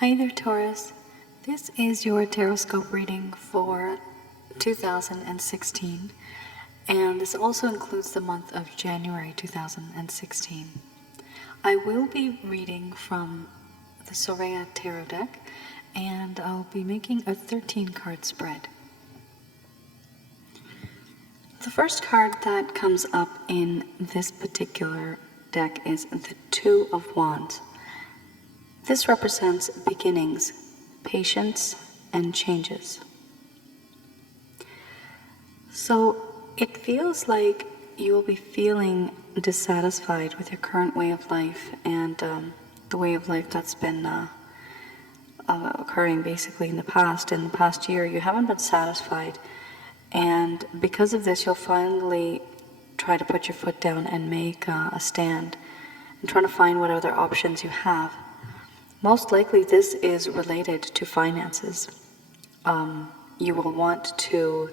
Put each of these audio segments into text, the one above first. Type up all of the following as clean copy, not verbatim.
Hi there, Taurus. This is your Horoscope reading for 2016, and this also includes the month of January 2016. I will be reading from the Soraya Tarot deck, and I'll be making a 13-card spread. The first card that comes up in this particular deck is the Two of Wands. This represents beginnings, patience, and changes. So it feels like you will be feeling dissatisfied with your current way of life and the way of life that's been occurring basically in the past year. You haven't been satisfied, and because of this, you'll finally try to put your foot down and make a stand and try to find what other options you have. Most likely this is related to finances. You will want to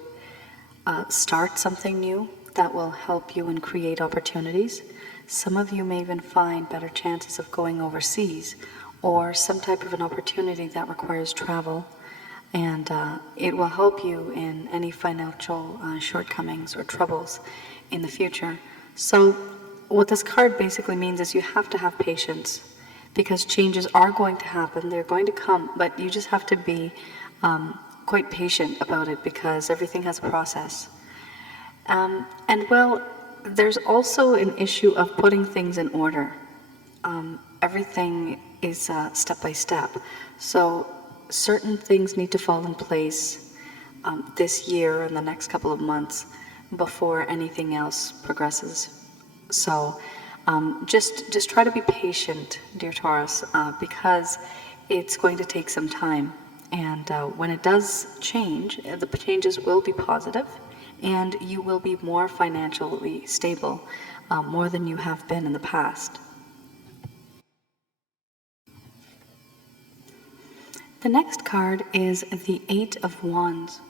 start something new that will help you and create opportunities. Some of you may even find better chances of going overseas or some type of an opportunity that requires travel, and it will help you in any financial shortcomings or troubles in the future. So what this card basically means is you have to have patience, because changes are going to happen, they're going to come, but you just have to be quite patient about it, because everything has a process. And well, there's also an issue of putting things in order. Everything is step by step. So certain things need to fall in place this year and the next couple of months before anything else progresses. So just try to be patient, dear Taurus, because it's going to take some time. And when it does change, the changes will be positive, and you will be more financially stable, more than you have been in the past. The next card is the Eight of Wands.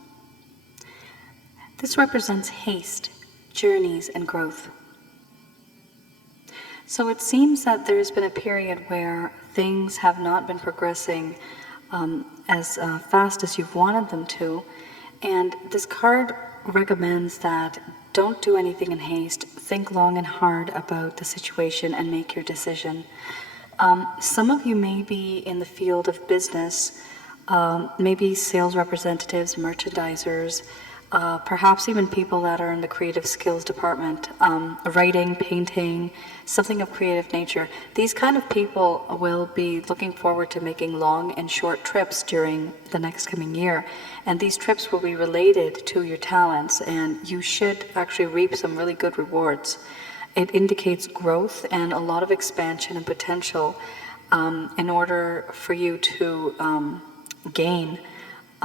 This represents haste, journeys, and growth. So it seems that there's been a period where things have not been progressing as fast as you've wanted them to, and this card recommends that don't do anything in haste. Think long and hard about the situation and make your decision. Some of you may be in the field of business, maybe sales representatives, merchandisers, perhaps even people that are in the creative skills department, writing, painting, something of creative nature. These kind of people will be looking forward to making long and short trips during the next coming year. And these trips will be related to your talents, and you should actually reap some really good rewards. It indicates growth and a lot of expansion and potential in order for you to gain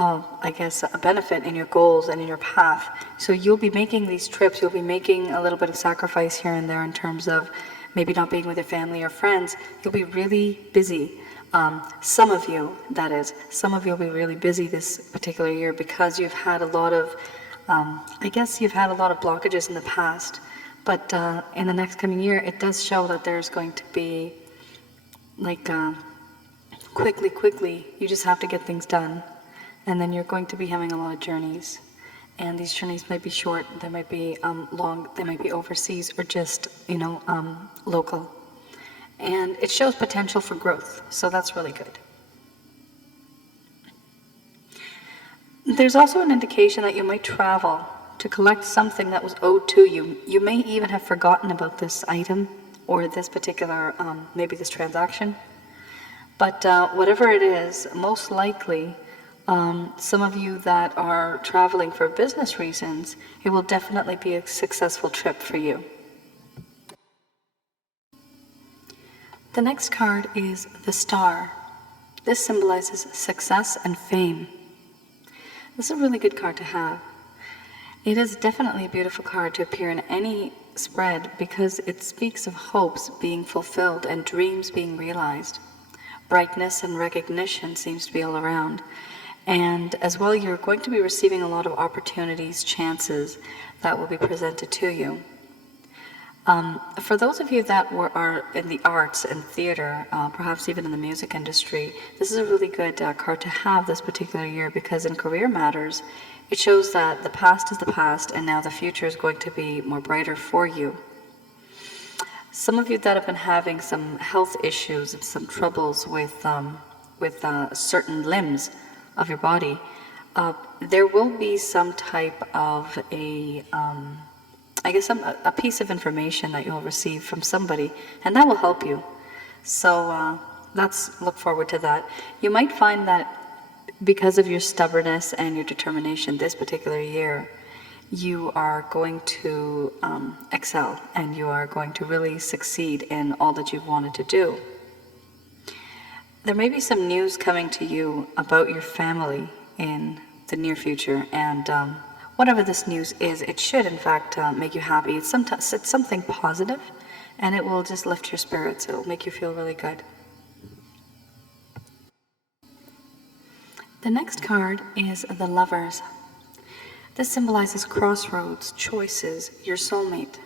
I guess, a benefit in your goals and in your path. So you'll be making these trips, you'll be making a little bit of sacrifice here and there in terms of maybe not being with your family or friends. You'll be really busy. Some of you, that is, some of you will be really busy this particular year because you've had a lot of, I guess you've had a lot of blockages in the past. But in the next coming year, it does show that there's going to be, like, quickly, you just have to get things done. And then you're going to be having a lot of journeys. And these journeys might be short, they might be long, they might be overseas, or just, local. And it shows potential for growth, so that's really good. There's also an indication that you might travel to collect something that was owed to you. You may even have forgotten about this item or this particular, maybe this transaction. But whatever it is, most likely, some of you that are traveling for business reasons, it will definitely be a successful trip for you. The next card is the Star. This symbolizes success and fame. This is a really good card to have. It is definitely a beautiful card to appear in any spread because it speaks of hopes being fulfilled and dreams being realized. Brightness and recognition seems to be all around. And as well, you're going to be receiving a lot of opportunities, chances that will be presented to you. For those of you that are in the arts and theater, perhaps even in the music industry, this is a really good card to have this particular year, because in career matters, it shows that the past is the past and now the future is going to be more brighter for you. Some of you that have been having some health issues and some troubles with certain limbs of your body, there will be some type of a piece of information that you'll receive from somebody, and that will help you. So let's look forward to that. You might find that because of your stubbornness and your determination this particular year, you are going to excel, and you are going to really succeed in all that you've wanted to do. There may be some news coming to you about your family in the near future, and whatever this news is, it should in fact make you happy. It's something positive, and it will just lift your spirits. It will make you feel really good. The next card is the Lovers. This symbolizes crossroads, choices, your soulmate.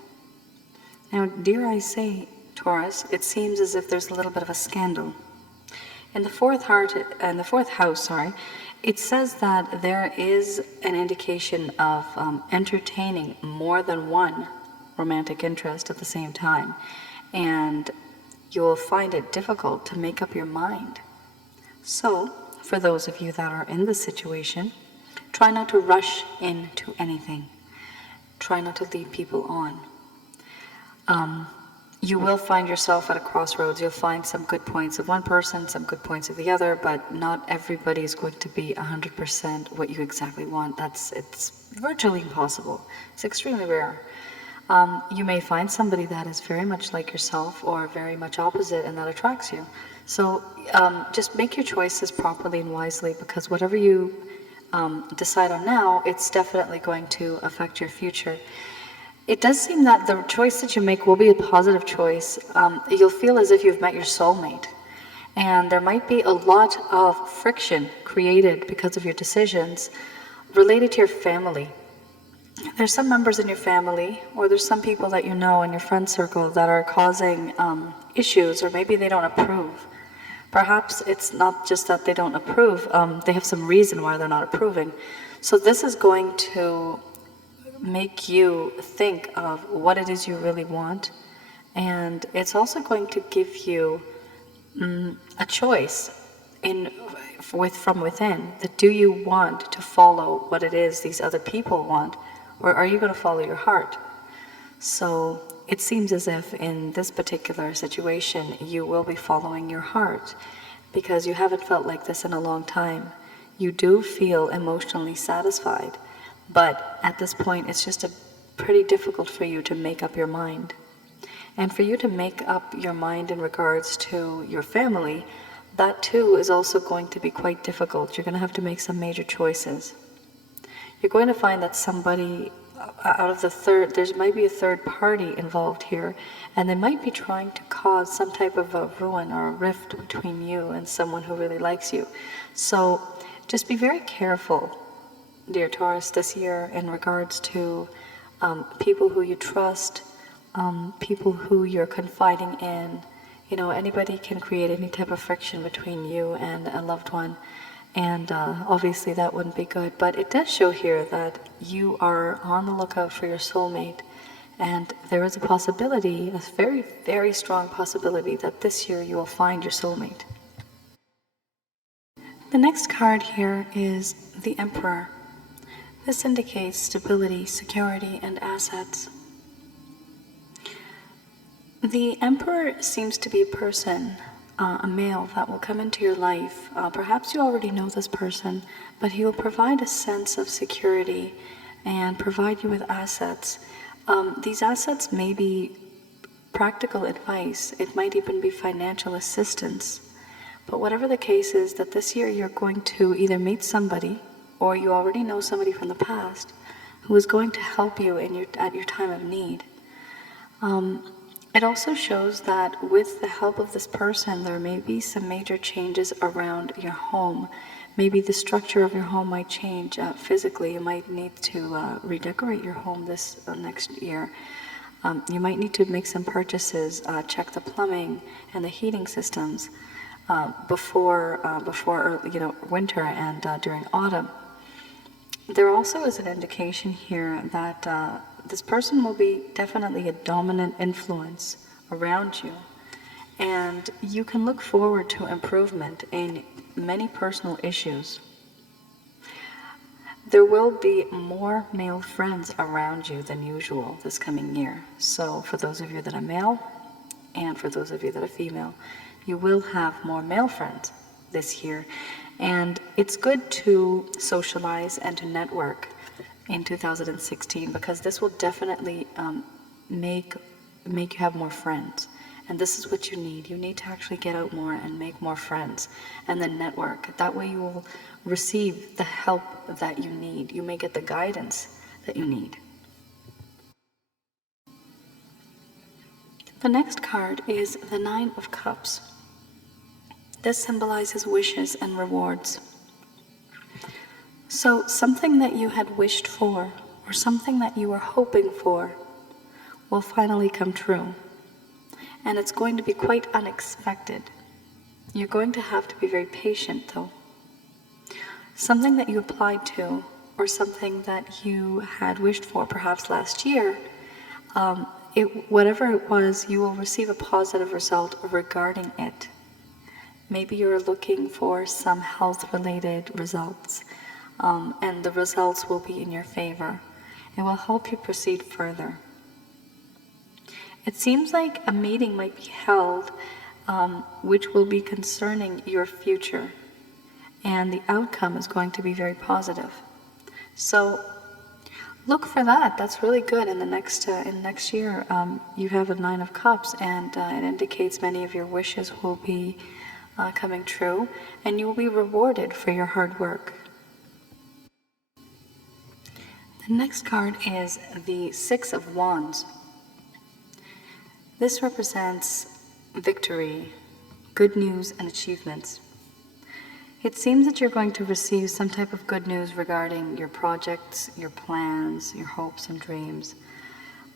Now, dare I say, Taurus, it seems as if there's a little bit of a scandal. In the fourth house, it says that there is an indication of entertaining more than one romantic interest at the same time, and you'll find it difficult to make up your mind. So, for those of you that are in this situation, try not to rush into anything. Try not to lead people on. You will find yourself at a crossroads. You'll find some good points of one person, some good points of the other, but not everybody is going to be 100% what you exactly want. It's virtually impossible. It's extremely rare. You may find somebody that is very much like yourself or very much opposite, and that attracts you. So just make your choices properly and wisely, because whatever you decide on now, it's definitely going to affect your future. It does seem that the choice that you make will be a positive choice. You'll feel as if you've met your soulmate, and there might be a lot of friction created because of your decisions related to your family. There's some members in your family, or there's some people that you know in your friend circle that are causing issues, or maybe they don't approve. Perhaps it's not just that they don't approve, they have some reason why they're not approving. So this is going to make you think of what it is you really want, and it's also going to give you a choice from within. That do you want to follow what it is these other people want, or are you going to follow your heart? So it seems as if in this particular situation you will be following your heart, because you haven't felt like this in a long time. You do feel emotionally satisfied, but at this point it's just pretty difficult for you to make up your mind. And for you to make up your mind in regards to your family, that too is also going to be quite difficult. You're going to have to make some major choices. You're going to find that somebody out of there might be a third party involved here, and they might be trying to cause some type of a ruin or a rift between you and someone who really likes you. So just be very careful, dear Taurus, this year in regards to people who you trust, people who you're confiding in. You know, anybody can create any type of friction between you and a loved one, and obviously that wouldn't be good. But it does show here that you are on the lookout for your soulmate, and there is a possibility, a very, very strong possibility, that this year you will find your soulmate. The next card here is the Emperor. This indicates stability, security, and assets. The Emperor seems to be a person, a male, that will come into your life. Perhaps you already know this person, but he will provide a sense of security and provide you with assets. These assets may be practical advice. It might even be financial assistance. But whatever the case is, that this year you're going to either meet somebody, or you already know somebody from the past, who is going to help you at your time of need. It also shows that with the help of this person, there may be some major changes around your home. Maybe the structure of your home might change physically. You might need to redecorate your home this next year. You might need to make some purchases, check the plumbing and the heating systems before winter and during autumn. There also is an indication here that this person will be definitely a dominant influence around you, and you can look forward to improvement in many personal issues. There will be more male friends around you than usual this coming year. So for those of you that are male, and for those of you that are female, you will have more male friends this year. And it's good to socialize and to network in 2016, because this will definitely make you have more friends. And this is what you need. You need to actually get out more and make more friends and then network. That way you will receive the help that you need. You may get the guidance that you need. The next card is the Nine of Cups. This symbolizes wishes and rewards. So something that you had wished for, or something that you were hoping for, will finally come true. And it's going to be quite unexpected. You're going to have to be very patient, though. Something that you applied to, or something that you had wished for perhaps last year, whatever it was, you will receive a positive result regarding it. Maybe you're looking for some health-related results, and the results will be in your favor. It will help you proceed further. It seems like a meeting might be held which will be concerning your future, and the outcome is going to be very positive. So look for that. That's really good. In the next year, you have a Nine of Cups, and it indicates many of your wishes will be coming true, and you will be rewarded for your hard work. The next card is the Six of Wands. This represents victory, good news, and achievements. It seems that you're going to receive some type of good news regarding your projects, your plans, your hopes and dreams.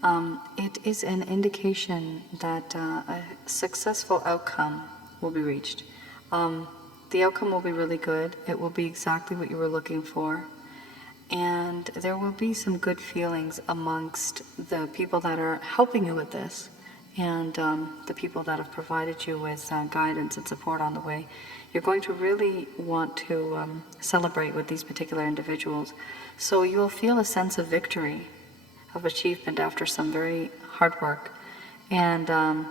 It is an indication that a successful outcome will be reached. The outcome will be really good. It will be exactly what you were looking for. And there will be some good feelings amongst the people that are helping you with this, and the people that have provided you with guidance and support on the way. You're going to really want to celebrate with these particular individuals. So you will feel a sense of victory, of achievement after some very hard work. And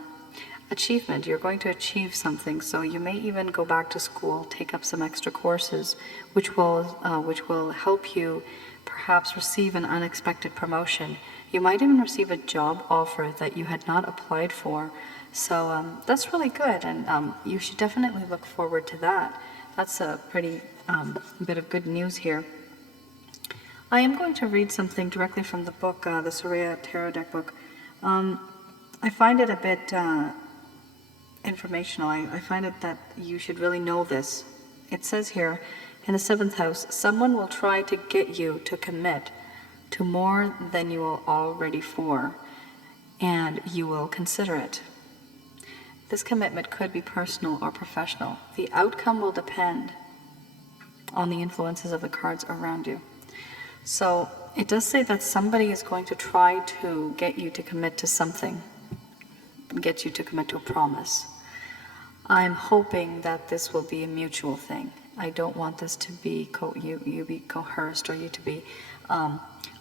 achievement, you're going to achieve something. So you may even go back to school, take up some extra courses, which will help you perhaps receive an unexpected promotion. You might even receive a job offer that you had not applied for. So that's really good, and you should definitely look forward to that. That's a pretty bit of good news here. I am going to read something directly from the book, the Soraya Tarot deck book. I find it a bit informational. I find it that you should really know this. It says here, in the 7th house, someone will try to get you to commit to more than you are already for, and you will consider it. This commitment could be personal or professional. The outcome will depend on the influences of the cards around you. So it does say that somebody is going to try to get you to commit to something, get you to commit to a promise. I'm hoping that this will be a mutual thing. I don't want this to be you be coerced, or you to be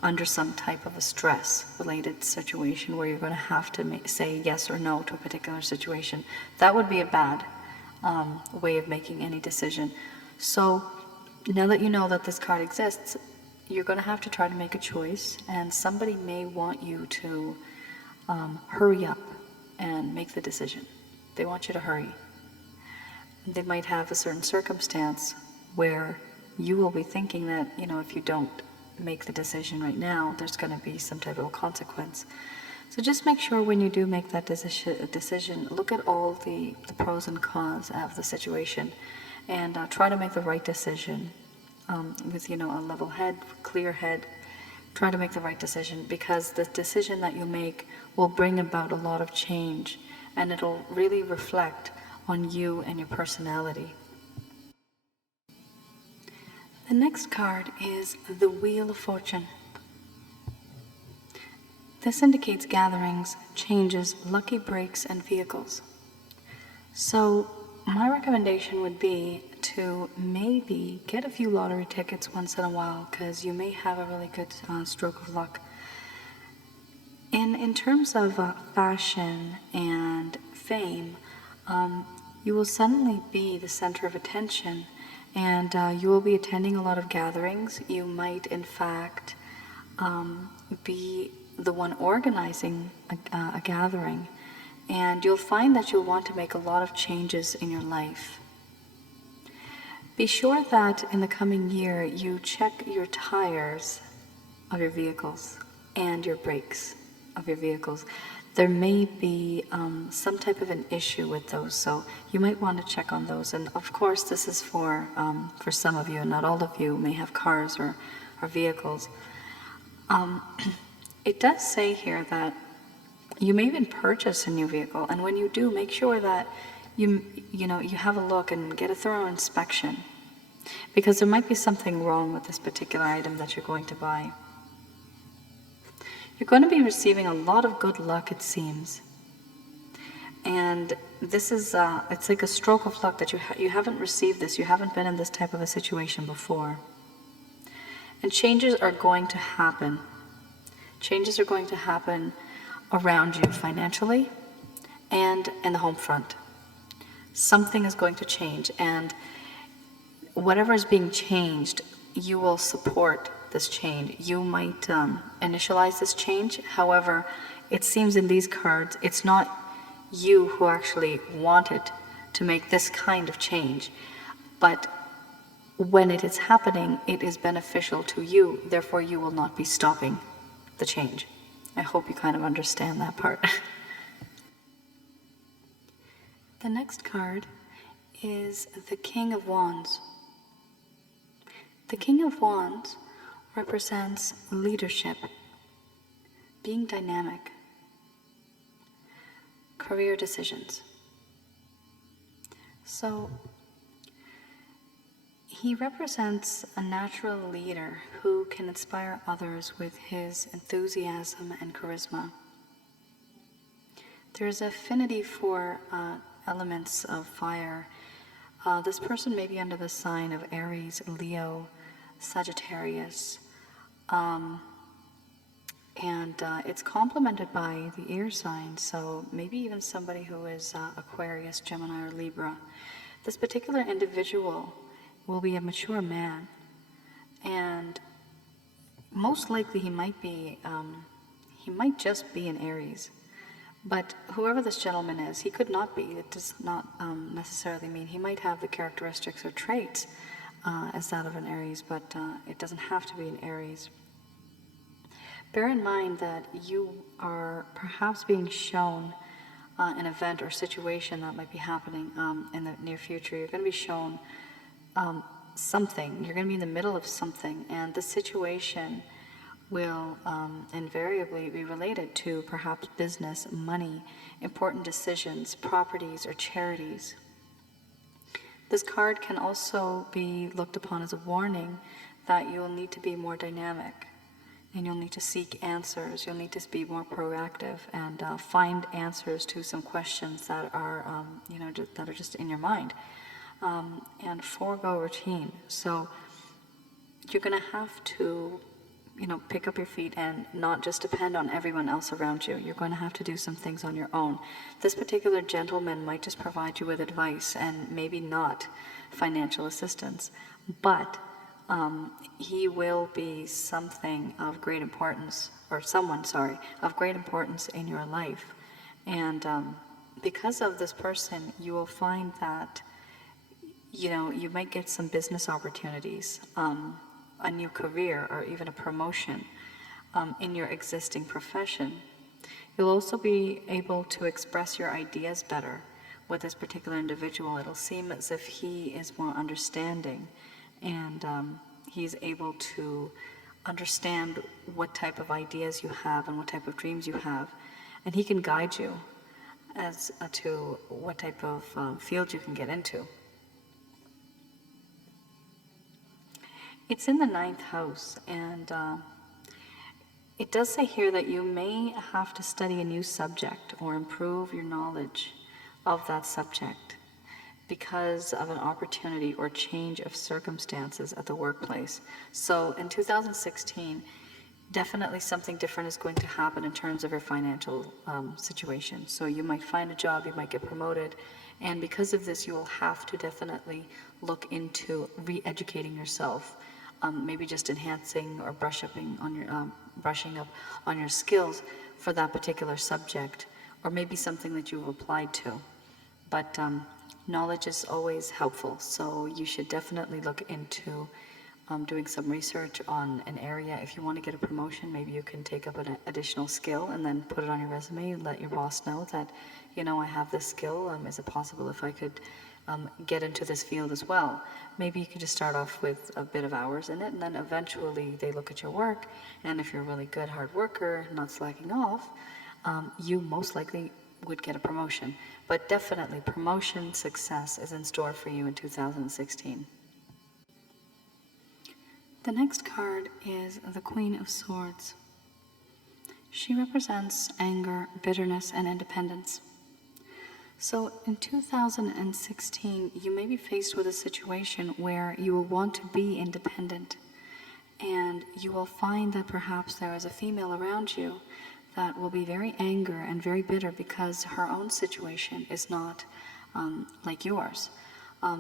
under some type of a stress-related situation where you're going to have to say yes or no to a particular situation. That would be a bad way of making any decision. So now that you know that this card exists, you're going to have to try to make a choice, and somebody may want you to hurry up and make the decision. They want you to hurry. They might have a certain circumstance where you will be thinking that, if you don't make the decision right now, there's going to be some type of consequence. So just make sure when you do make that decision, look at all the pros and cons of the situation, and try to make the right decision with, a level head, clear head, try to make the right decision, because the decision that you make will bring about a lot of change, and it'll really reflect on you and your personality. The next card is the Wheel of Fortune. This indicates gatherings, changes, lucky breaks, and vehicles. So my recommendation would be to maybe get a few lottery tickets once in a while, because you may have a really good stroke of luck. In terms of fashion and fame, you will suddenly be the center of attention, and you will be attending a lot of gatherings. You might, in fact, be the one organizing a gathering, and you'll find that you'll want to make a lot of changes in your life. Be sure that in the coming year you check your tires of your vehicles and your brakes of your vehicles. There may be some type of an issue with those, so you might want to check on those. And of course, this is for some of you, and not all of you may have cars or vehicles. It does say here that you may even purchase a new vehicle, and when you do, make sure that you have a look and get a thorough inspection, because there might be something wrong with this particular item that you're going to buy. You're going to be receiving a lot of good luck, it seems, and this is it's like a stroke of luck that you haven't received this. You haven't been in this type of a situation before, and changes are going to happen. Changes are going to happen around you financially and in the home front. Something is going to change, and whatever is being changed, you will support this change. You might initialize this change. However, it seems in these cards, it's not you who actually wanted to make this kind of change, but when it is happening, it is beneficial to you. Therefore, you will not be stopping the change. I hope you kind of understand that part. The next card is the King of Wands. The King of Wands represents leadership, being dynamic, career decisions. So he represents a natural leader who can inspire others with his enthusiasm and charisma. There's affinity for elements of fire. This person may be under the sign of Aries, Leo, Sagittarius, and it's complemented by the air sign, so maybe even somebody who is Aquarius, Gemini, or Libra. This particular individual will be a mature man, and most likely he might just be an Aries. But whoever this gentleman is, he could not be. It does not necessarily mean he might have the characteristics or traits as that of an Aries, but it doesn't have to be an Aries. Bear in mind that you are perhaps being shown an event or situation that might be happening in the near future. You're going to be shown something. You're going to be in the middle of something, and the situation will invariably be related to perhaps business, money, important decisions, properties, or charities. This card can also be looked upon as a warning that you'll need to be more dynamic, and you'll need to seek answers. You'll need to be more proactive and find answers to some questions that are, that are just in your mind, and forego routine. So you're going to have to pick up your feet and not just depend on everyone else around you. You're going to have to do some things on your own. This particular gentleman might just provide you with advice and maybe not financial assistance, but he will be something of great importance, or someone, of great importance in your life. And because of this person, you will find that, you might get some business opportunities, a new career, or even a promotion in your existing profession. You'll also be able to express your ideas better with this particular individual. It'll seem as if he is more understanding, and he's able to understand what type of ideas you have and what type of dreams you have, and he can guide you as to what type of field you can get into. It's in the 9th house, and it does say here that you may have to study a new subject or improve your knowledge of that subject because of an opportunity or change of circumstances at the workplace. So in 2016, definitely something different is going to happen in terms of your financial situation. So you might find a job, you might get promoted, and because of this, you will have to definitely look into re-educating yourself. Maybe just enhancing or brushing up on your skills for that particular subject, or maybe something that you've applied to. But knowledge is always helpful, so you should definitely look into doing some research on an area. If you want to get a promotion, maybe you can take up an additional skill and then put it on your resume and let your boss know that, I have this skill. Is it possible if I could get into this field as well? Maybe you could just start off with a bit of hours in it, and then eventually they look at your work, and if you're a really good hard worker, not slacking off, you most likely would get a promotion. But definitely promotion success is in store for you in 2016. The next card is the Queen of Swords. She represents anger, bitterness, and independence. So in 2016, you may be faced with a situation where you will want to be independent, and you will find that perhaps there is a female around you that will be very angry and very bitter because her own situation is not like yours.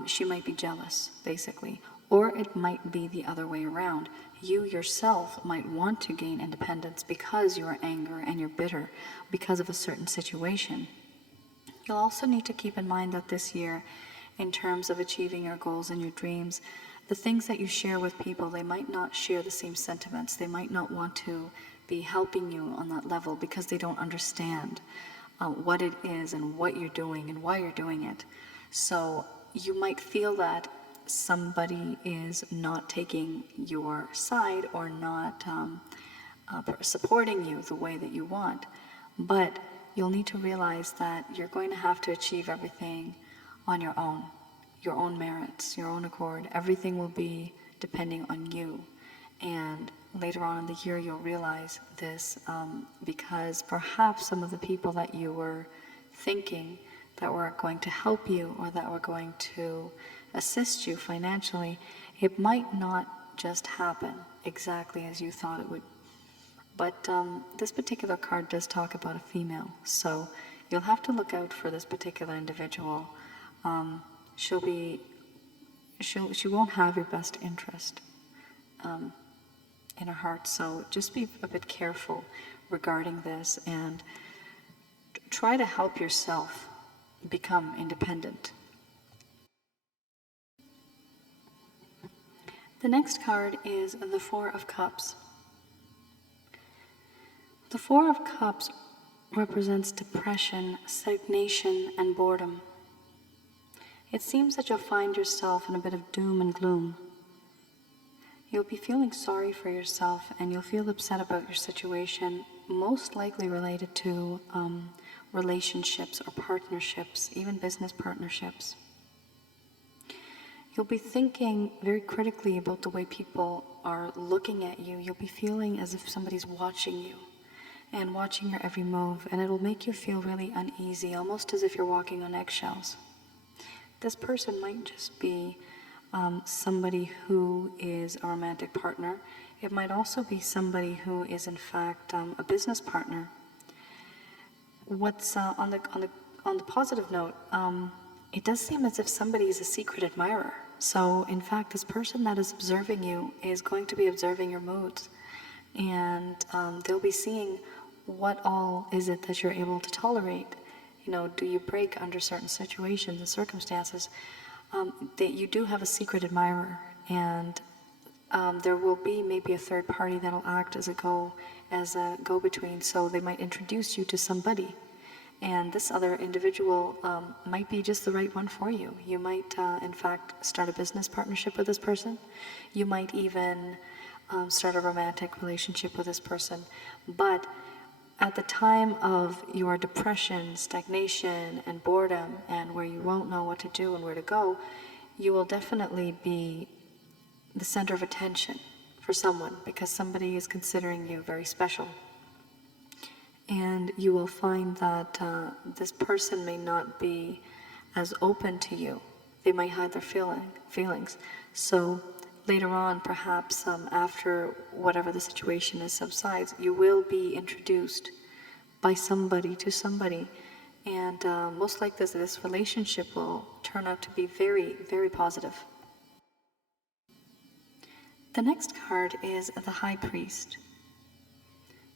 She might be jealous, basically, or it might be the other way around. You yourself might want to gain independence because you are angry and you're bitter because of a certain situation. You'll also need to keep in mind that this year, in terms of achieving your goals and your dreams, the things that you share with people, they might not share the same sentiments. They might not want to be helping you on that level because they don't understand what it is and what you're doing and why you're doing it. So you might feel that somebody is not taking your side or not supporting you the way that you want. But you'll need to realize that you're going to have to achieve everything on your own merits, your own accord. Everything will be depending on you. And later on in the year, you'll realize this because perhaps some of the people that you were thinking that were going to help you or that were going to assist you financially, it might not just happen exactly as you thought it would. But this particular card does talk about a female, so you'll have to look out for this particular individual. She won't have your best interest in her heart, so just be a bit careful regarding this and try to help yourself become independent. The next card is the Four of Cups. The Four of Cups represents depression, stagnation, and boredom. It seems that you'll find yourself in a bit of doom and gloom. You'll be feeling sorry for yourself and you'll feel upset about your situation, most likely related to relationships or partnerships, even business partnerships. You'll be thinking very critically about the way people are looking at you. You'll be feeling as if somebody's watching you and watching your every move, and it'll make you feel really uneasy, almost as if you're walking on eggshells. This person might just be somebody who is a romantic partner. It might also be somebody who is in fact a business partner. What's on the positive note, it does seem as if somebody is a secret admirer. So in fact, this person that is observing you is going to be observing your moods, and they'll be seeing what all is it that you're able to tolerate. Do you break under certain situations and circumstances? That you do have a secret admirer, and there will be maybe a third party that'll act as a go-between. So they might introduce you to somebody, and this other individual might be just the right one for you. You might, in fact, start a business partnership with this person. You might even start a romantic relationship with this person. But at the time of your depression, stagnation, and boredom, and where you won't know what to do and where to go, you will definitely be the center of attention for someone, because somebody is considering you very special. And you will find that this person may not be as open to you. They might hide their feelings. So later on, perhaps after whatever the situation is subsides, you will be introduced by somebody to somebody. And most likely this relationship will turn out to be very, very positive. The next card is the High Priest.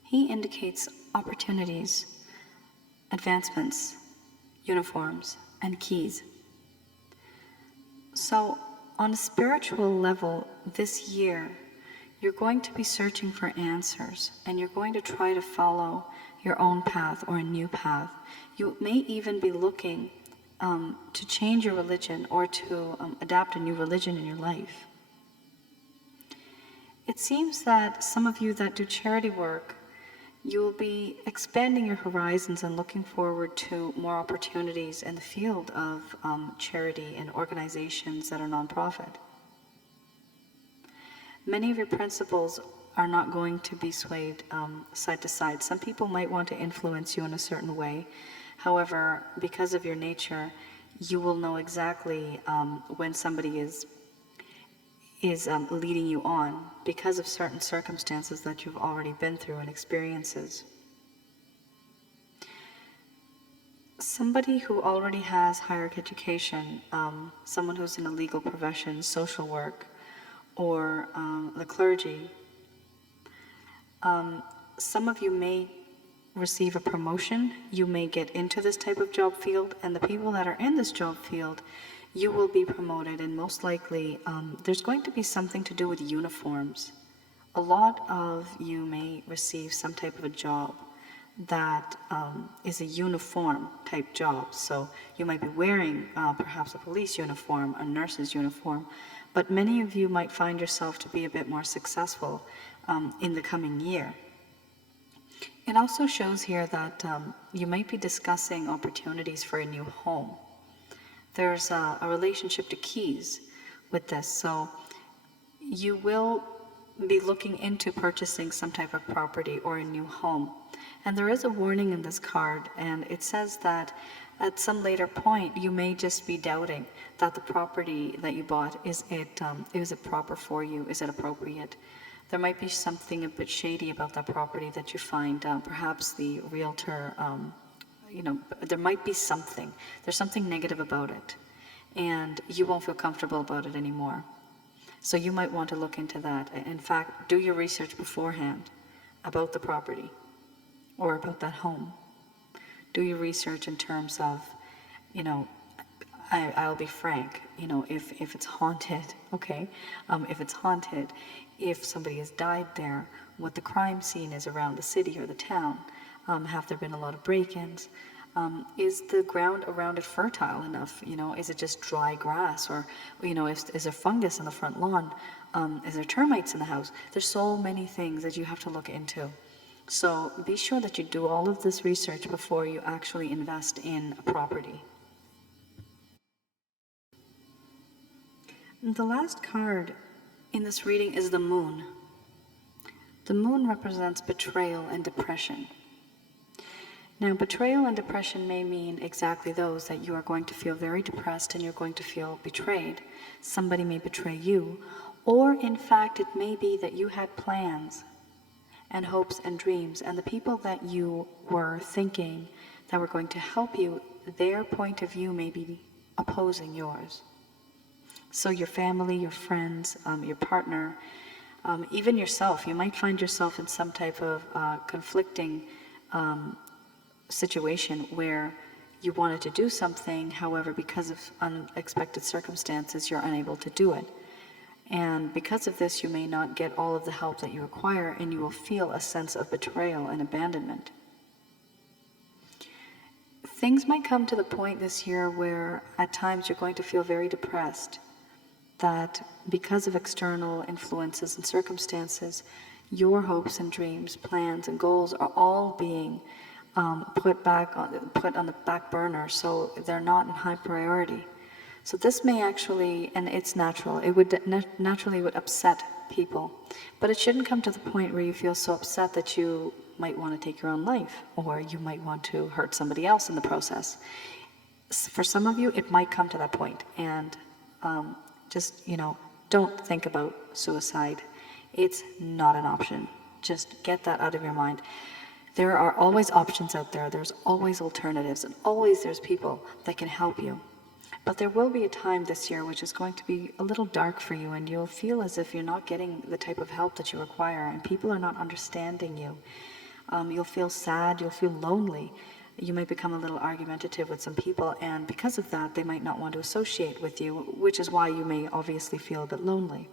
He indicates opportunities, advancements, uniforms, and keys. So on a spiritual level this year, you're going to be searching for answers, and you're going to try to follow your own path or a new path. You may even be looking to change your religion or to adapt a new religion in your life. It seems that some of you that do charity work, you will be expanding your horizons and looking forward to more opportunities in the field of charity and organizations that are nonprofit. Many of your principles are not going to be swayed side to side. Some people might want to influence you in a certain way. However, because of your nature, you will know exactly when somebody is leading you on because of certain circumstances that you've already been through and experiences. Somebody who already has higher education, someone who's in a legal profession, social work, or the clergy, some of you may receive a promotion. You may get into this type of job field, and the people that are in this job field, you will be promoted, and most likely there's going to be something to do with uniforms. A lot of you may receive some type of a job that is a uniform type job. So you might be wearing perhaps a police uniform, a nurse's uniform, but many of you might find yourself to be a bit more successful in the coming year. It also shows here that you might be discussing opportunities for a new home. There's a relationship to keys with this, so you will be looking into purchasing some type of property or a new home. And there is a warning in this card, and it says that at some later point you may just be doubting that the property that you bought, is it proper for you? Is it appropriate? There might be something a bit shady about that property that you find, perhaps the realtor, there might be something. There's something negative about it, and you won't feel comfortable about it anymore. So you might want to look into that. In fact, do your research beforehand about the property or about that home. Do your research in terms of, I'll be frank, if it's haunted, okay? If it's haunted, if somebody has died there, what the crime scene is around the city or the town. Have there been a lot of break-ins? Is the ground around it fertile enough? Is it just dry grass? Or, is there fungus in the front lawn? Is there termites in the house? There's so many things that you have to look into. So be sure that you do all of this research before you actually invest in a property. And the last card in this reading is the Moon. The Moon represents betrayal and depression. Now, betrayal and depression may mean exactly those, that you are going to feel very depressed and you're going to feel betrayed. Somebody may betray you, or in fact, it may be that you had plans and hopes and dreams, and the people that you were thinking that were going to help you, their point of view may be opposing yours. So your family, your friends, your partner, even yourself, you might find yourself in some type of conflicting situation where you wanted to do something, however, because of unexpected circumstances, you're unable to do it. And because of this, you may not get all of the help that you require, and you will feel a sense of betrayal and abandonment. Things might come to the point this year where at times you're going to feel very depressed. that because of external influences and circumstances, your hopes and dreams, plans and goals are all being put on the back burner, so they're not in high priority. So this may actually, and it's natural, it would naturally would upset people, but it shouldn't come to the point where you feel so upset that you might want to take your own life, or you might want to hurt somebody else in the process. For some of you, it might come to that point, and just, don't think about suicide. It's not an option. Just get that out of your mind. There are always options out there. There's always alternatives, and always there's people that can help you. But there will be a time this year which is going to be a little dark for you, and you'll feel as if you're not getting the type of help that you require, and people are not understanding you. You'll feel sad, you'll feel lonely. You may become a little argumentative with some people, and because of that, they might not want to associate with you, which is why you may obviously feel a bit lonely.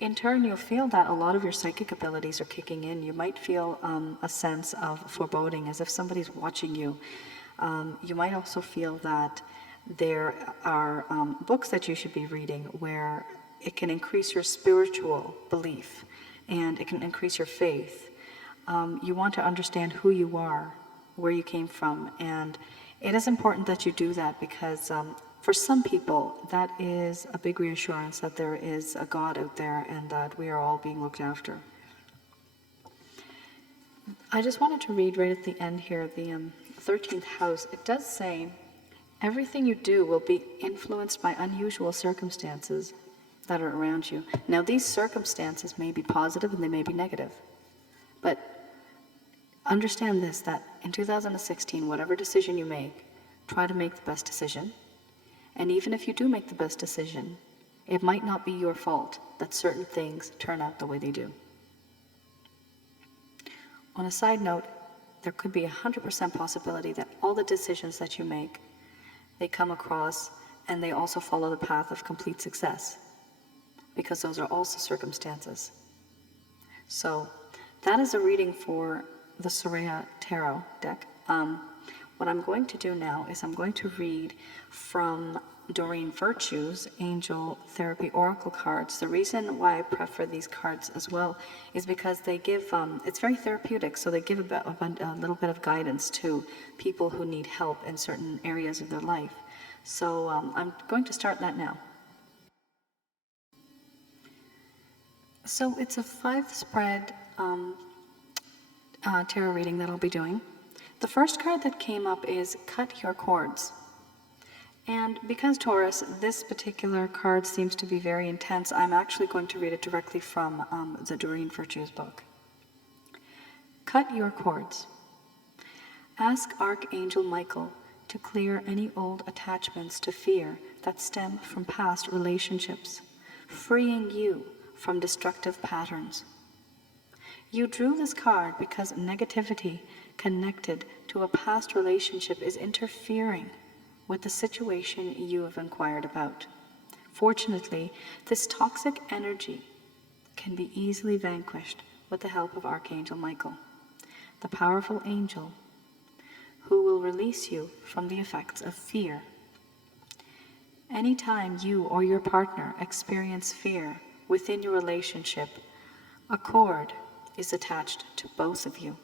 In turn, you'll feel that a lot of your psychic abilities are kicking in. You might feel a sense of foreboding, as if somebody's watching you. You might also feel that there are books that you should be reading where it can increase your spiritual belief and it can increase your faith. You want to understand who you are, where you came from, and it is important that you do that because for some people that is a big reassurance that there is a God out there and that we are all being looked after. I just wanted to read right at the end here, the 13th house. It does say, everything you do will be influenced by unusual circumstances that are around you. Now, these circumstances may be positive and they may be negative. But understand this, that in 2016, whatever decision you make, try to make the best decision. And even if you do make the best decision, it might not be your fault that certain things turn out the way they do. On a side note, there could be 100% possibility that all the decisions that you make, they come across and they also follow the path of complete success, because those are also circumstances. So that is a reading for the Soraya Tarot deck. What I'm going to do now is I'm going to read from Doreen Virtue's Angel Therapy Oracle cards. The reason why I prefer these cards as well is because they give, it's very therapeutic, so they give a little bit of guidance to people who need help in certain areas of their life. So I'm going to start that now. So it's a 5-spread tarot reading that I'll be doing. The first card that came up is Cut Your Cords. And because Taurus, this particular card seems to be very intense, I'm actually going to read it directly from the Doreen Virtue's book. Cut your cords. Ask Archangel Michael to clear any old attachments to fear that stem from past relationships, freeing you from destructive patterns. You drew this card because negativity connected to a past relationship is interfering with the situation you have inquired about. Fortunately, this toxic energy can be easily vanquished with the help of Archangel Michael, the powerful angel who will release you from the effects of fear. Anytime you or your partner experience fear within your relationship, a cord is attached to both of you.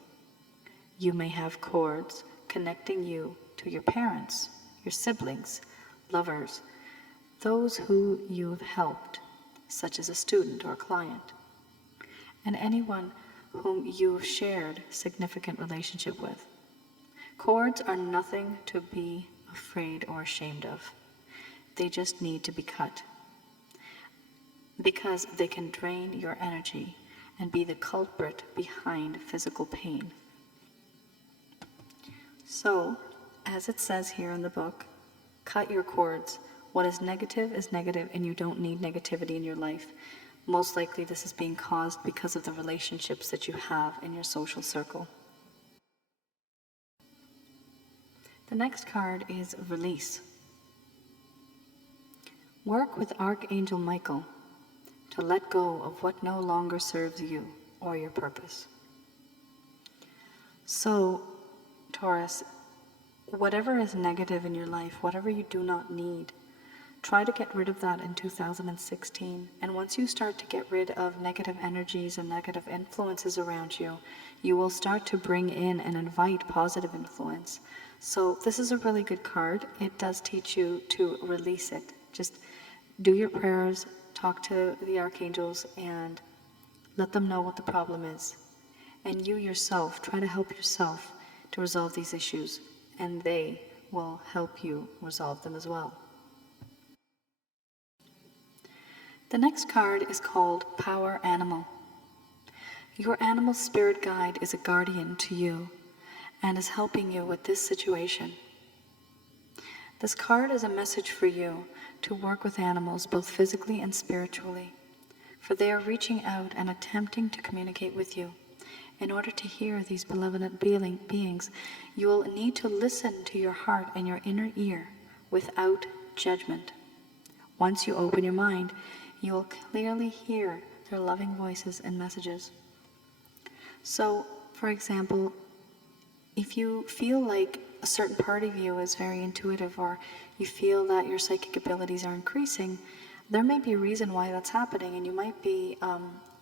You may have cords connecting you to your parents, your siblings, lovers, those who you have helped, such as a student or a client, and anyone whom you have shared significant relationship with. Cords are nothing to be afraid or ashamed of. They just need to be cut, because they can drain your energy and be the culprit behind physical pain. So, as it says here in the book, cut your cords. What is negative, and you don't need negativity in your life. Most likely this is being caused because of the relationships that you have in your social circle. The next card is Release. Work with Archangel Michael to let go of what no longer serves you or your purpose. So, Taurus, whatever is negative in your life, whatever you do not need, Try to get rid of that in 2016. And once you start to get rid of negative energies and negative influences around you, you will start to bring in and invite positive influence. So this is a really good card. It does teach you to release it. Just do your prayers, talk to the archangels, and let them know what the problem is. And you yourself, try to help yourself to resolve these issues, and they will help you resolve them as well. The next card is called Power Animal. Your animal spirit guide is a guardian to you and is helping you with this situation. This card is a message for you to work with animals both physically and spiritually, for they are reaching out and attempting to communicate with you. In order to hear these benevolent beings, you will need to listen to your heart and your inner ear without judgment. Once you open your mind, you will clearly hear their loving voices and messages. So, for example, if you feel like a certain part of you is very intuitive, or you feel that your psychic abilities are increasing, there may be a reason why that's happening, and you might be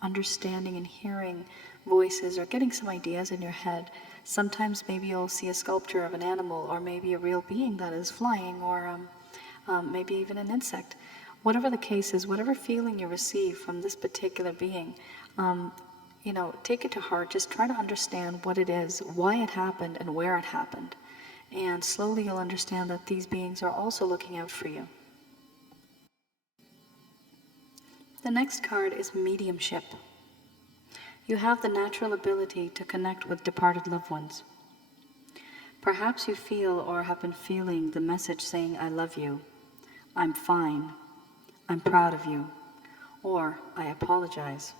understanding and hearing voices or getting some ideas in your head. Sometimes maybe you'll see a sculpture of an animal, or maybe a real being that is flying, or maybe even an insect. Whatever the case is, whatever feeling you receive from this particular being, take it to heart. Just try to understand what it is, why it happened, and where it happened. And slowly you'll understand that these beings are also looking out for you. The next card is Mediumship. You have the natural ability to connect with departed loved ones. Perhaps you feel or have been feeling the message saying, "I love you," "I'm fine," "I'm proud of you," or "I apologize."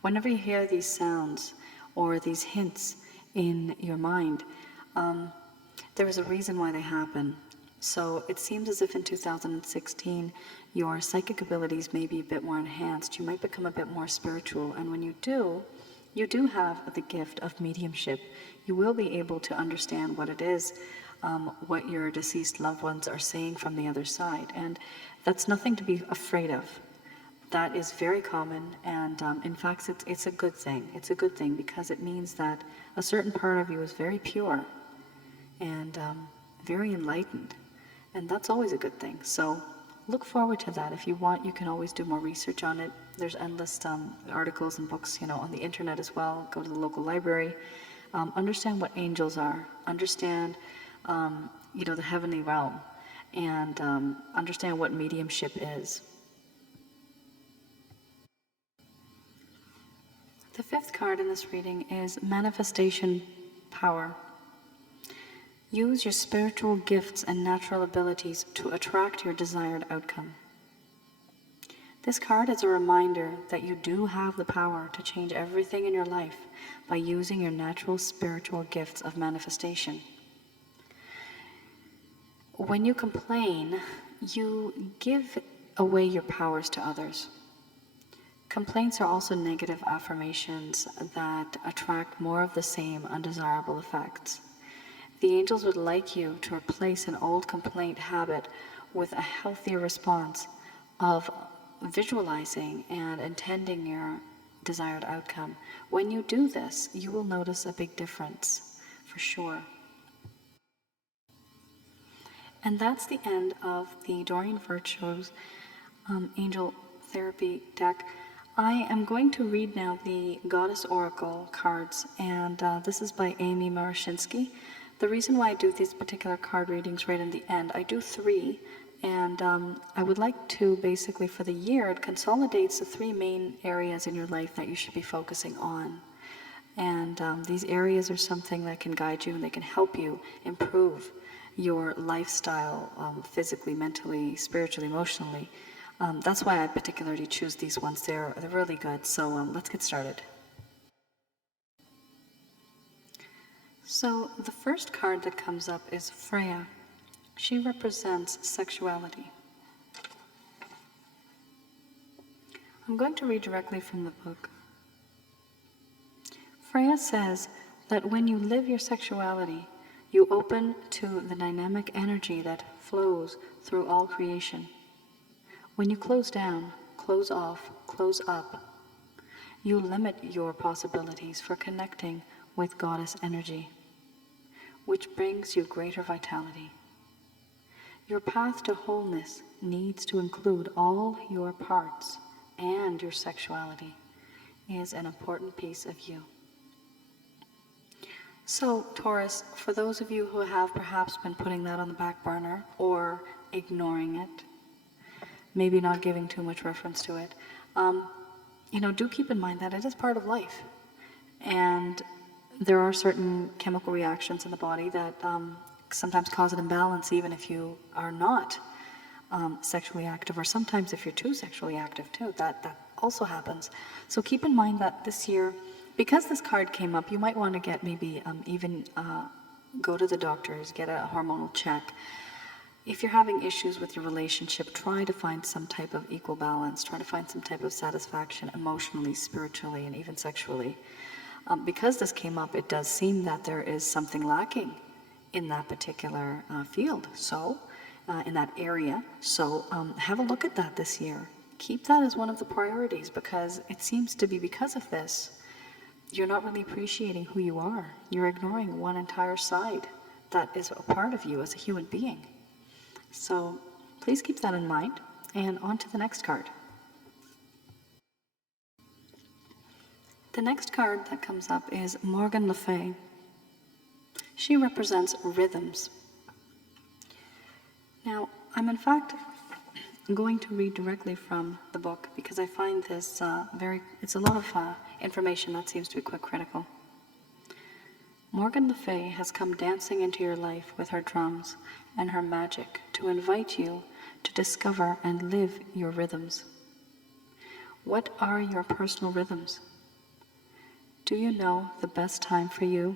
Whenever you hear these sounds or these hints in your mind, there is a reason why they happen. So it seems as if in 2016, your psychic abilities may be a bit more enhanced. You might become a bit more spiritual. And when you do have the gift of mediumship. You will be able to understand what it is, what your deceased loved ones are saying from the other side. And that's nothing to be afraid of. That is very common, and in fact, it's a good thing. It's a good thing because it means that a certain part of you is very pure and very enlightened, and that's always a good thing. So look forward to that. If you want, you can always do more research on it. There's endless articles and books, on the internet as well. Go to the local library. Understand what angels are. Understand, the heavenly realm, and understand what mediumship is. The fifth card in this reading is Manifestation Power. Use your spiritual gifts and natural abilities to attract your desired outcome. This card is a reminder that you do have the power to change everything in your life by using your natural spiritual gifts of manifestation. When you complain, you give away your powers to others. Complaints are also negative affirmations that attract more of the same undesirable effects. The angels would like you to replace an old complaint habit with a healthier response of visualizing and intending your desired outcome. When you do this, you will notice a big difference, for sure. And that's the end of the Doreen Virtue's Angel Therapy deck. I am going to read now the Goddess Oracle cards, and this is by Amy Marashinsky. The reason why I do these particular card readings right in the end, I do 3, and I would like to basically for the year, it consolidates the 3 main areas in your life that you should be focusing on. And these areas are something that can guide you and they can help you improve your lifestyle physically, mentally, spiritually, emotionally. That's why I particularly choose these ones. They're really good. So let's get started. So the first card that comes up is Freya. She represents sexuality. I'm going to read directly from the book. Freya says that when you live your sexuality, You open to the dynamic energy that flows through all creation. When you close down, close off, close up, you limit your possibilities for connecting with goddess energy, which brings you greater vitality. Your path to wholeness needs to include all your parts, and your sexuality is an important piece of you. So, Taurus, for those of you who have perhaps been putting that on the back burner or ignoring it, maybe not giving too much reference to it, do keep in mind that it is part of life. And there are certain chemical reactions in the body that sometimes cause an imbalance even if you are not sexually active, or sometimes if you're too sexually active too, that also happens. So keep in mind that this year, because this card came up, you might want to get maybe even go to the doctors, get a hormonal check. If you're having issues with your relationship, try to find some type of equal balance. Try to find some type of satisfaction emotionally, spiritually, and even sexually. Because this came up, it does seem that there is something lacking in that particular field, so in that area. So have a look at that this year. Keep that as one of the priorities, because it seems to be because of this, you're not really appreciating who you are. You're ignoring one entire side that is a part of you as a human being. So please keep that in mind. And on to the next card. The next card that comes up is Morgan Le Fay. She represents rhythms. Now, I'm in fact going to read directly from the book because I find this it's a lot of information that seems to be quite critical. Morgan Le Fay has come dancing into your life with her drums and her magic to invite you to discover and live your rhythms. What are your personal rhythms? Do you know the best time for you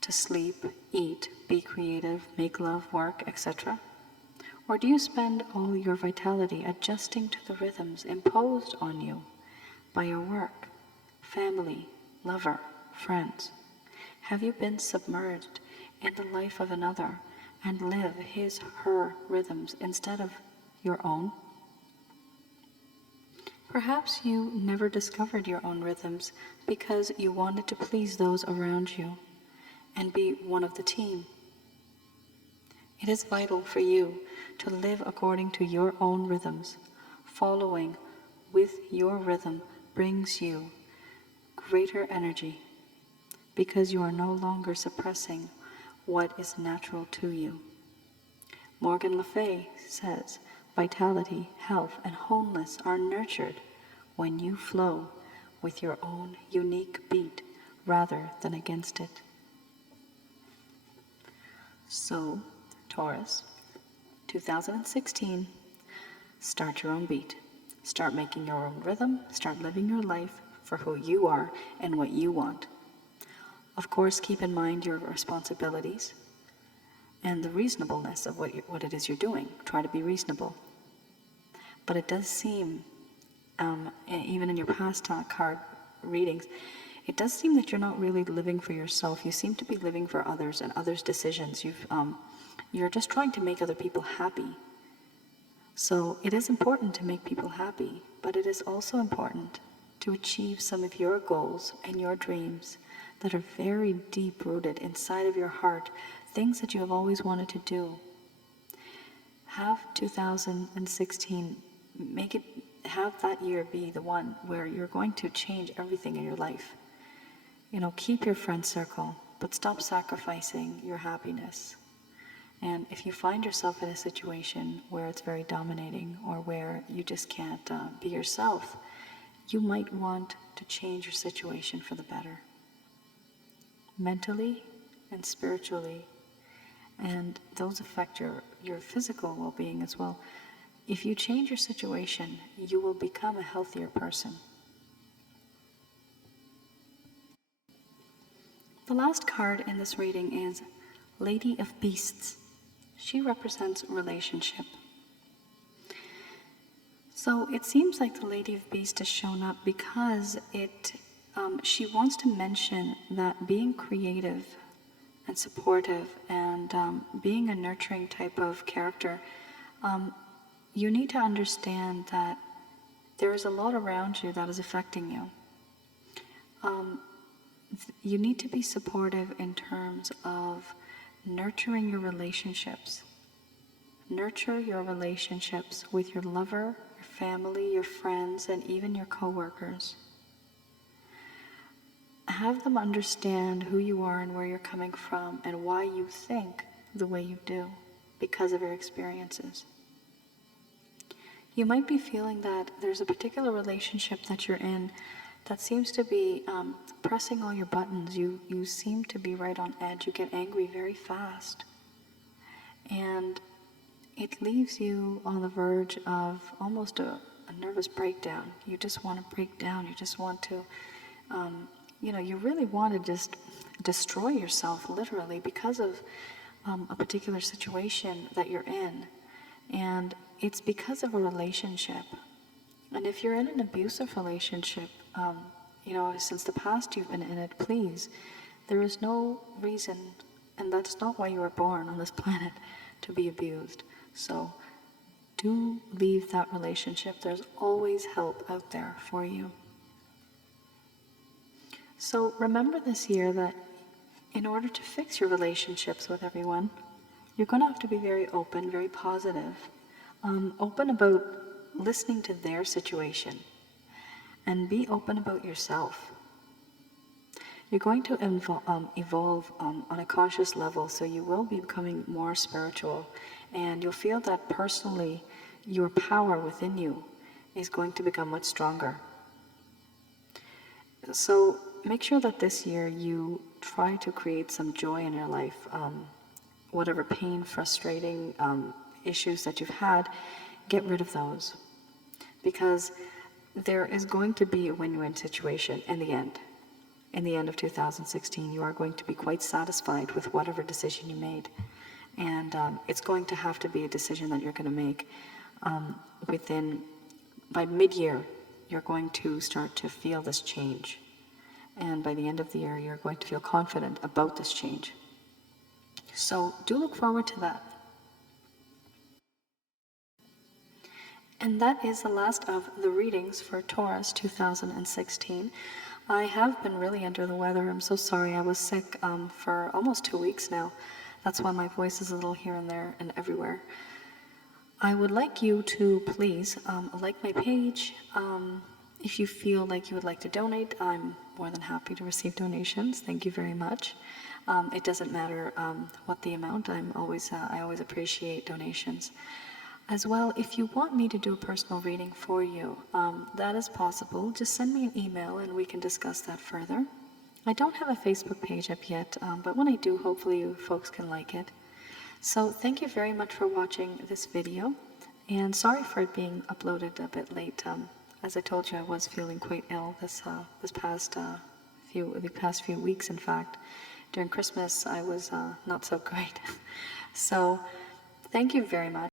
to sleep, eat, be creative, make love, work, etc.? Or do you spend all your vitality adjusting to the rhythms imposed on you by your work, family, lover, friends? Have you been submerged in the life of another and live his, her rhythms instead of your own? Perhaps you never discovered your own rhythms because you wanted to please those around you and be one of the team. It is vital for you to live according to your own rhythms. Following with your rhythm brings you greater energy because you are no longer suppressing what is natural to you. Morgan Le Fay says, vitality, health, and wholeness are nurtured when you flow with your own unique beat rather than against it. So, Taurus, 2016, start your own beat. Start making your own rhythm. Start living your life for who you are and what you want. Of course, keep in mind your responsibilities and the reasonableness of what it is you're doing. Try to be reasonable. But it does seem, even in your past card readings, it does seem that you're not really living for yourself. You seem to be living for others and others' decisions. You're just trying to make other people happy. So it is important to make people happy, but it is also important to achieve some of your goals and your dreams that are very deep-rooted inside of your heart, things that you have always wanted to do. Have 2016, have that year be the one where you're going to change everything in your life. Keep your friend circle, but stop sacrificing your happiness. And if you find yourself in a situation where it's very dominating or where you just can't be yourself, you might want to change your situation for the better. Mentally and spiritually, and those affect your physical well-being as well. If you change your situation, you will become a healthier person. The last card in this reading is Lady of Beasts. She represents relationship. So it seems like the Lady of Beasts has shown up because she wants to mention that being creative and supportive and being a nurturing type of character, you need to understand that there is a lot around you that is affecting you. You need to be supportive in terms of nurturing your relationships. Nurture your relationships with your lover, your family, your friends, and even your coworkers. Have them understand who you are and where you're coming from and why you think the way you do because of your experiences. You might be feeling that there's a particular relationship that you're in that seems to be pressing all your buttons. You seem to be right on edge. You get angry very fast. And it leaves you on the verge of almost a nervous breakdown. You just want to break down. You just want to, you really want to just destroy yourself, literally, because of a particular situation that you're in. And it's because of a relationship. And if you're in an abusive relationship, since the past you've been in it, please, there is no reason, and that's not why you were born on this planet, to be abused. So do leave that relationship. There's always help out there for you. So remember this year that in order to fix your relationships with everyone, you're going to have to be very open, very positive, open about listening to their situation, and be open about yourself. You're going to evolve on a conscious level, so you will be becoming more spiritual, and you'll feel that personally your power within you is going to become much stronger. So make sure that this year you try to create some joy in your life. Whatever pain, frustrating issues that you've had, get rid of those. Because there is going to be a win-win situation in the end. In the end of 2016, you are going to be quite satisfied with whatever decision you made. And it's going to have to be a decision that you're going to make by mid-year, you're going to start to feel this change. And by the end of the year, you're going to feel confident about this change. So do look forward to that. And that is the last of the readings for Taurus 2016. I have been really under the weather. I'm so sorry. I was sick for almost 2 weeks now. That's why my voice is a little here and there and everywhere. I would like you to please like my page. If you feel like you would like to donate, I'm more than happy to receive donations. Thank you very much. It doesn't matter what the amount. I always appreciate donations. As well, if you want me to do a personal reading for you, that is possible. Just send me an email and we can discuss that further. I don't have a Facebook page up yet, but when I do, hopefully you folks can like it. So thank you very much for watching this video, and sorry for it being uploaded a bit late. As I told you, I was feeling quite ill this past few weeks. In fact, during Christmas, I was not so great. So thank you very much.